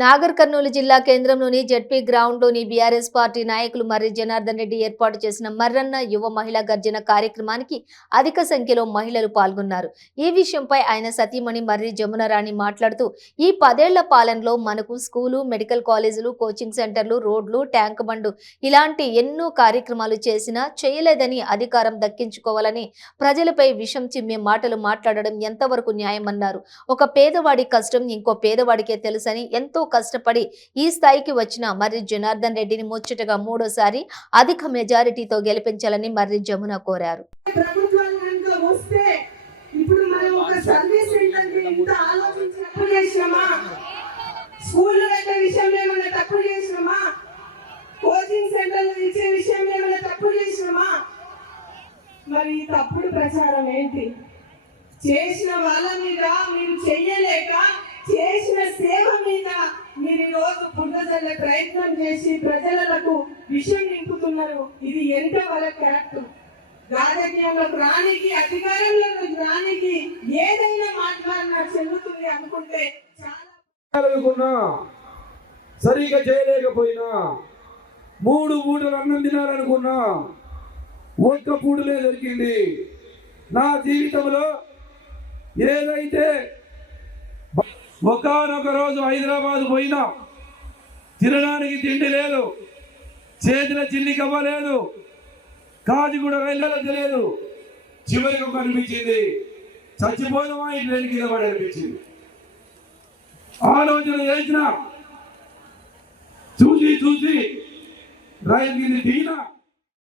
నాగర్ కర్నూలు జిల్లా కేంద్రంలోని ZP గ్రౌండ్లోని BRS party నాయకులు మర్రి జనార్దన్ రెడ్డి ఏర్పాటు చేసిన మర్రన్న యువ మహిళా గర్జన కార్యక్రమానికి అధిక సంఖ్యలో మహిళలు పాల్గొన్నారు. ఈ విషయంపై ఆయన సతీమణి మర్రి జమునరాణి మాట్లాడుతూ, ఈ 10 ఏళ్ల పాలనలో మనకు స్కూలు, మెడికల్ కాలేజీలు, కోచింగ్ సెంటర్లు, రోడ్లు, ట్యాంక్ బండు ఇలాంటి ఎన్నో కార్యక్రమాలు చేసినా చేయలేదని అధికారం దక్కించుకోవాలని ప్రజలపై విషం చిమ్మే మాటలు మాట్లాడడం ఎంతవరకు న్యాయమన్నారు. ఒక పేదవాడి కష్టం ఇంకో పేదవాడికే తెలుసని ఎంతో కష్టపడి ఈ స్థాయికి వచ్చిన మర్రి జనార్దన్ రెడ్డిని ముచ్చటగా మూడోసారి అధిక మెజారిటీతో గెలిపించాలని మర్రి జమున కోరారు. మరి తప్పుడు ప్రచారం ఏంటి? చేసిన వాళ్ళ మీద మీరు చెయ్యలేక చేసిన సేవ మీద మీరు రోజు పుట్టజల్లే ప్రయత్నం చేసి ప్రజలకు విషయం నింపుతున్నారు. ఇది ఎంతవరకు కరెక్ట్? రాజకీయంలోకి రానికి, అధికారంలోకి రానికి ఏదైనా మాట్లాడినా చెల్లుతుంది అనుకుంటే చాలా సరిగా చేయలేకపోయినా 3 పూటలు అన్నం తినాలనుకున్నా ఒక్క పూటలే దొరికింది. నా జీవితంలో ఏదైతే ఒకనొక రోజు హైదరాబాద్ పోయినా తినడానికి తిండి లేదు, చేతిలో చిల్లి కవ్వలేదు, కాజిగూడ వెళ్ళలేదు. చివరికి ఒక అనిపించింది, చచ్చిపోదామా ఈ ట్రైన్ కింద పడి అనిపించింది. ఆ రోజున చేసిన చూసి రైలు కింద దిగినా